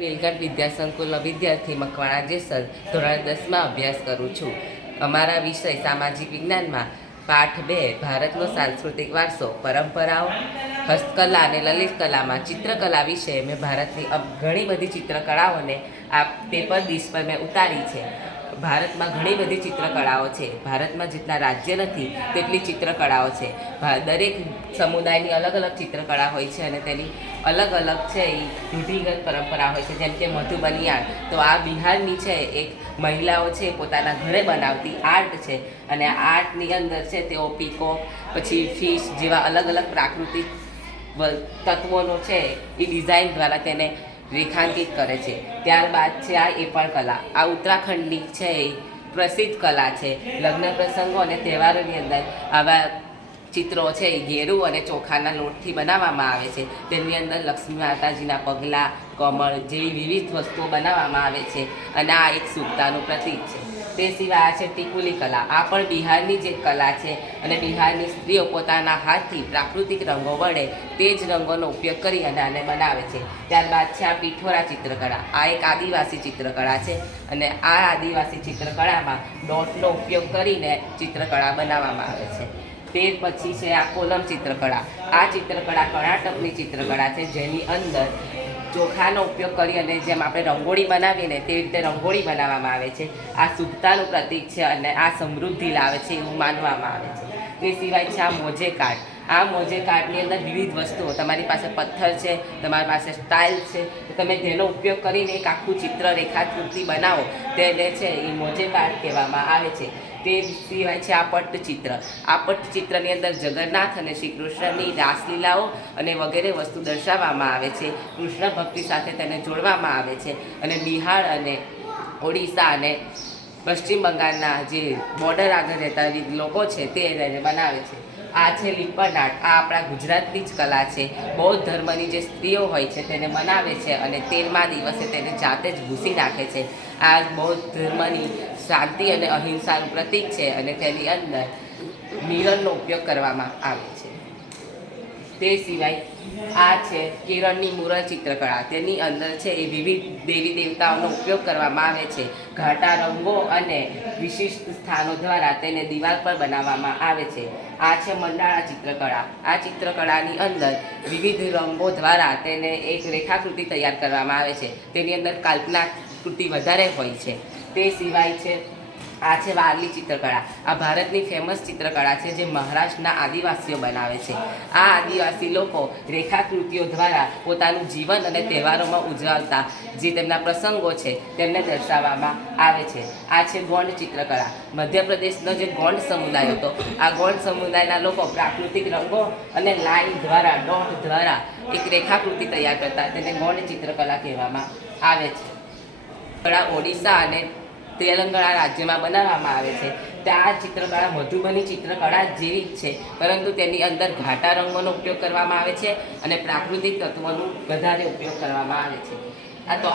નીલકંઠ વિદ્યાસંકુલનો વિદ્યાર્થી મકવાણા જેસલ ધોરણ 10માં અભ્યાસ કરું છું. અમારા વિષય સામાજિક વિજ્ઞાનમાં પાઠ 2 ભારતનો સાંસ્કૃતિક વારસો પરંપરાઓ હસ્તકલા અને લલિત કલામાં ચિત્રકલા વિશે મેં ભારતની ઘણી બધી ચિત્રકળાઓને આ પેપર ડીશ પર મેં ઉતારી છે. ભારતમાં ઘણી બધી ચિત્રકળાઓ છે. ભારતમાં જેટલા રાજ્ય નથી તેટલી ચિત્રકળાઓ છે. દરેક સમુદાયની અલગ અલગ ચિત્રકળા હોય છે અને તેની અલગ અલગ છે એ રૂઢિગત પરંપરા હોય છે. જેમ કે મધુબનિયાળ, તો આ બિહારની છે એક મહિલાઓ છે પોતાના ઘરે બનાવતી આર્ટ છે અને આ આર્ટની અંદર છે તેઓ પીકોક પછી ફિશ જેવા અલગ અલગ પ્રાકૃતિક તત્વોનો છે એ ડિઝાઇન દ્વારા તેને રેખાંકિત કરે છે. ત્યારબાદ છે આ એ પણ કલા, આ ઉત્તરાખંડની છે એ પ્રસિદ્ધ કલા છે. લગ્ન પ્રસંગો અને તહેવારોની અંદર આવા ચિત્રો છે એ ઘેરું અને ચોખાના લોટથી બનાવવામાં આવે છે. તેમની અંદર લક્ષ્મી માતાજીના પગલાં, કમળ જેવી વિવિધ વસ્તુઓ બનાવવામાં આવે છે અને આ એક શુભતાનું પ્રતીક છે. તે સિવાય આ છે ટીકુલી કલા, આ પણ બિહારની જ એક કલા છે અને બિહારની સ્ત્રીઓ પોતાના હાથથી પ્રાકૃતિક રંગો વડે તે જ રંગોનો ઉપયોગ કરી અને આને બનાવે છે. ત્યારબાદ છે આ પિઠોરા ચિત્રકળા, આ એક આદિવાસી ચિત્રકળા છે અને આ આદિવાસી ચિત્રકળામાં ડોટનો ઉપયોગ કરીને ચિત્રકળા બનાવવામાં આવે છે. તે પછી છે આ કોલમ ચિત્રકળા, આ ચિત્રકળા કર્ણાટકની ચિત્રકળા છે જેની અંદર ચોખાનો ઉપયોગ કરી અને જેમ આપણે રંગોળી બનાવીએ ને તેવી રીતે રંગોળી બનાવવામાં આવે છે. આ શુભતાનું પ્રતીક છે અને આ સમૃદ્ધિ લાવે છે એવું માનવામાં આવે છે. તે સિવાય છે આ મોજે કાર્ડ, આ મોજે કાર્ડની અંદર વિવિધ વસ્તુઓ, તમારી પાસે પથ્થર છે, તમારી પાસે સ્ટાઇલ છે, તો તમે તેનો ઉપયોગ કરીને એક આખું ચિત્ર રેખાકૃતિ બનાવો તેને છે એ મોજે કાર્ડ કહેવામાં આવે છે. તે સિવાય છે આ પટ્ટચિત્ર, આ પટ્ટચિત્રની અંદર જગન્નાથ અને શ્રી કૃષ્ણની રાસલીલાઓ અને વગેરે વસ્તુ દર્શાવવામાં આવે છે. કૃષ્ણ ભક્તિ સાથે તેને જોડવામાં આવે છે અને બિહાર અને ઓડિશા અને પશ્ચિમ બંગાળના જે બોર્ડર આગળ રહેતા લોકો છે તે તેને બનાવે છે. આ છે લીપણ આર્ટ, આ આપણા ગુજરાતની જ કલા છે. બૌદ્ધ ધર્મની જે સ્ત્રીઓ હોય છે તેને બનાવે છે અને 13મા દિવસે તેને જાતે જ ભૂસી નાખે છે. આ બૌદ્ધ ધર્મની શાંતિ અને અહિંસાનું પ્રતીક છે અને તેની અંદર મિરરનો ઉપયોગ કરવામાં આવે છે. તે સિવાય આ છે કેરળની મુરલ ચિત્રકળા, તેની અંદર છે એ વિવિધ દેવી દેવતાઓનો ઉપયોગ કરવામાં આવે છે. ઘાટા રંગો અને વિશિષ્ટ સ્થાનો દ્વારા તેને દિવાલ પર બનાવવામાં આવે છે. આ છે મંડાળા ચિત્રકળા, આ ચિત્રકળાની અંદર વિવિધ રંગો દ્વારા તેને એક રેખાકૃતિ તૈયાર કરવામાં આવે છે. તેની અંદર કલ્પના કૃતિ વધારે હોય છે. તે સિવાય છે આ છે વારલી ચિત્રકળા, આ ભારતની ફેમસ ચિત્રકળા છે જે મહારાષ્ટ્રના આદિવાસીઓ બનાવે છે. આ આદિવાસી લોકો રેખાકૃતિઓ દ્વારા પોતાનું જીવન અને તહેવારોમાં ઉજવતા જે તેમના પ્રસંગો છે તેમને દર્શાવવામાં આવે છે. આ છે ગોંડ ચિત્રકળા, મધ્યપ્રદેશનો જે ગોંડ સમુદાય હતો, આ ગોંડ સમુદાયના લોકો પ્રાકૃતિક રંગો અને લાઈન દ્વારા ડોટ દ્વારા એક રેખાકૃતિ તૈયાર કરતા તેને ગોંડ ચિત્રકલા કહેવામાં આવે છે. ઓડિશા અને તેલંગાણા રાજ્યમાં બનાવવામાં આવે છે. ત્યાં ચિત્રકળા મધુબની ચિત્રકળા જેવી જ છે, પરંતુ તેની અંદર ઘાટા રંગોનો ઉપયોગ કરવામાં આવે છે અને પ્રાકૃતિક તત્વોનો વધારે ઉપયોગ કરવામાં આવે છે.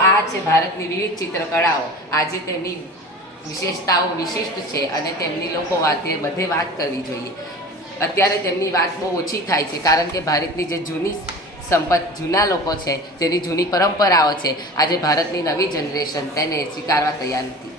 આ છે ભારતની વિવિધ ચિત્રકળાઓ. આજે તેમની વિશેષતાઓ વિશિષ્ટ છે અને તેમની લોકો બધે વાત કરવી જોઈએ. અત્યારે તેમની વાત બહુ ઓછી થાય છે કારણ કે ભારતની જે જૂના લોકો છે, જેની જૂની પરંપરાઓ છે, આજે ભારતની નવી જનરેશન તેને સ્વીકારવા તૈયાર નથી.